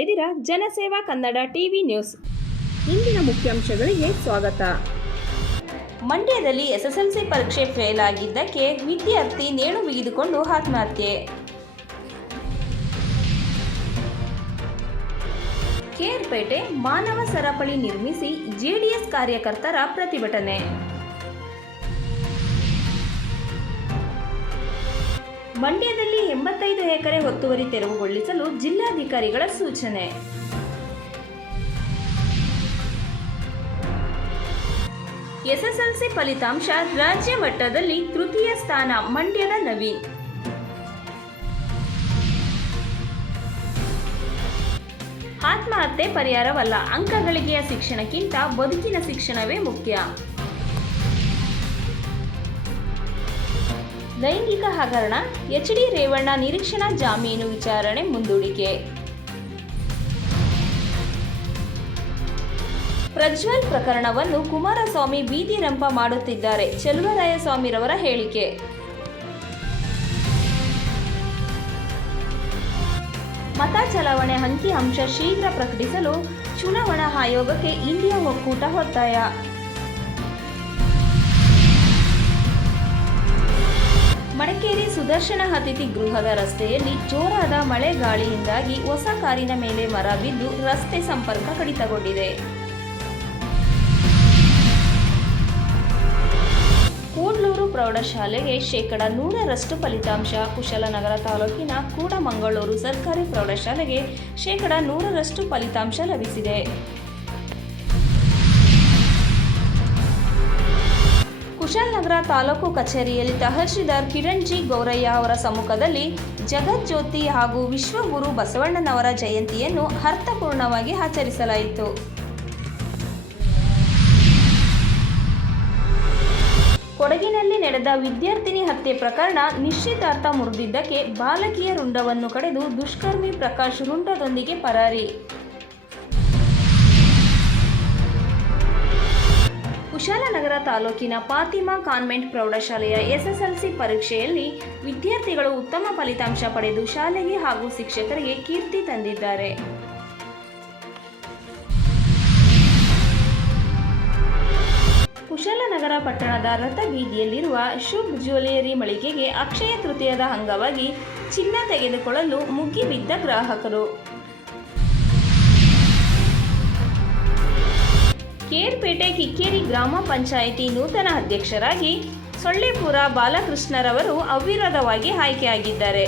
ಇದ್ದೀರಾ ಜನಸೇವಾ Kannada TV news. ಇಂದಿನ ಮುಖ್ಯಾಂಶಗಳಿಗೆ ಸ್ವಾಗತ. ಮಂಡ್ಯದಲ್ಲಿ ಎಸ್ಎಸ್ಎಲ್ಸಿ ಪರೀಕ್ಷೆ ಫೇಲ್ ಆಗಿದ್ದಕ್ಕೆ ವಿದ್ಯಾರ್ಥಿ ನೇಣು ಬಿಗಿದುಕೊಂಡು ಆತ್ಮಹತ್ಯೆ. ಕೇರ್ಪೇಟೆ ಮಾನವ ಸರಪಳಿ ನಿರ್ಮಿಸಿ ಜೆಡಿಎಸ್ ಕಾರ್ಯಕರ್ತರ ಪ್ರತಿಭಟನೆ. ಮಂಡ್ಯದಲ್ಲಿ 85 ಎಕರೆ ಒತ್ತುವರಿ ತೆರವುಗೊಳಿಸಲು ಜಿಲ್ಲಾಧಿಕಾರಿಗಳ ಸೂಚನೆ. ಎಸ್ಎಸ್ಎಲ್ಸಿ ಫಲಿತಾಂಶ ರಾಜ್ಯ ಮಟ್ಟದಲ್ಲಿ ತೃತೀಯ ಸ್ಥಾನ ಮಂಡ್ಯದ ನವೀನ್. ಆತ್ಮಹತ್ಯೆ ಪರಿಹಾರವಲ್ಲ, ಅಂಕಗಳಿಕೆಯ ಶಿಕ್ಷಣಕ್ಕಿಂತ ಬದುಕಿನ ಶಿಕ್ಷಣವೇ ಮುಖ್ಯ. ಲೈಂಗಿಕ ಹಗರಣ ಎಚ್ಡಿ ರೇವಣ್ಣ ನಿರೀಕ್ಷಣಾ ಜಾಮೀನು ವಿಚಾರಣೆ ಮುಂದೂಡಿಕೆ. ಪ್ರಜ್ವಲ್ ಪ್ರಕರಣವನ್ನು ಕುಮಾರಸ್ವಾಮಿ ಬೀದಿ ರಂಪ ಮಾಡುತ್ತಿದ್ದಾರೆ, ಚೆಲುವರಾಯಸ್ವಾಮಿರವರ ಹೇಳಿಕೆ. ಮತ ಚಲಾವಣೆ ಅಂಕಿಅಂಶ ಶೀಘ್ರ ಪ್ರಕಟಿಸಲು ಚುನಾವಣಾ ಆಯೋಗಕ್ಕೆ ಇಂಡಿಯಾ ಒಕ್ಕೂಟ ಒತ್ತಾಯ. ಮಡಿಕೇರಿ ಸುದರ್ಶನ ಅತಿಥಿ ಗೃಹದ ರಸ್ತೆಯಲ್ಲಿ ಜೋರಾದ ಮಳೆ ಗಾಳಿಯಿಂದಾಗಿ ಹೊಸ ಕಾರಿನ ಮೇಲೆ ಮರ ಬಿದ್ದು ರಸ್ತೆ ಸಂಪರ್ಕ ಕಡಿತಗೊಂಡಿದೆ. ಕೂಡ್ಲೂರು ಪ್ರೌಢಶಾಲೆಗೆ 100% ಫಲಿತಾಂಶ. ಕುಶಾಲನಗರ ತಾಲೂಕಿನ ಕೂಡಮಂಗಳೂರು ಸರ್ಕಾರಿ ಪ್ರೌಢಶಾಲೆಗೆ 100% ಫಲಿತಾಂಶ ಲಭಿಸಿದೆ. ಕುಶಾಲನಗರ ತಾಲೂಕು ಕಚೇರಿಯಲ್ಲಿ ತಹಶೀಲ್ದಾರ್ ಕಿರಣ್ ಜಿ ಗೌರಯ್ಯ ಅವರ ಸಮ್ಮುಖದಲ್ಲಿ ಜಗಜ್ಯೋತಿ ಹಾಗೂ ವಿಶ್ವಗುರು ಬಸವಣ್ಣನವರ ಜಯಂತಿಯನ್ನು ಅರ್ಥಪೂರ್ಣವಾಗಿ ಆಚರಿಸಲಾಯಿತು. ಕೊಡಗಿನಲ್ಲಿ ನಡೆದ ವಿದ್ಯಾರ್ಥಿನಿ ಹತ್ಯೆ ಪ್ರಕರಣ ನಿಶ್ಚಿತಾರ್ಥ ಮುರಿದಿದ್ದಕ್ಕೆ ಬಾಲಕಿಯ ರುಂಡವನ್ನು ಕಡೆದು ದುಷ್ಕರ್ಮಿ ಪ್ರಕಾಶ್ ರುಂಡದೊಂದಿಗೆ ಪರಾರಿ. ಕುಶಾಲನಗರ ತಾಲೂಕಿನ ಫಾತಿಮಾ ಕಾನ್ವೆಂಟ್ ಪ್ರೌಢಶಾಲೆಯ ಎಸ್ಎಸ್ಎಲ್ಸಿ ಪರೀಕ್ಷೆಯಲ್ಲಿ ವಿದ್ಯಾರ್ಥಿಗಳು ಉತ್ತಮ ಫಲಿತಾಂಶ ಪಡೆದು ಶಾಲೆಗೆ ಹಾಗೂ ಶಿಕ್ಷಕರಿಗೆ ಕೀರ್ತಿ ತಂದಿದ್ದಾರೆ. ಕುಶಾಲನಗರ ಪಟ್ಟಣದ ರಥಬೀದಿಯಲ್ಲಿರುವ ಶುಭ್ ಜ್ಯುವೆಲರಿ ಮಳಿಗೆಗೆ ಅಕ್ಷಯ ತೃತೀಯದ ಅಂಗವಾಗಿ ಚಿನ್ನ ತೆಗೆದುಕೊಳ್ಳಲು ಮುಗಿಬಿದ್ದ ಗ್ರಾಹಕರು. ಕೇರ್ಪೇಟೆ ಕಿಕ್ಕೇರಿ ಗ್ರಾಮ ಪಂಚಾಯಿತಿ ನೂತನ ಅಧ್ಯಕ್ಷರಾಗಿ ಸೊಳ್ಳೆಪುರ ಬಾಲಕೃಷ್ಣರವರು ಅವಿರೋಧವಾಗಿ ಆಯ್ಕೆಯಾಗಿದ್ದಾರೆ.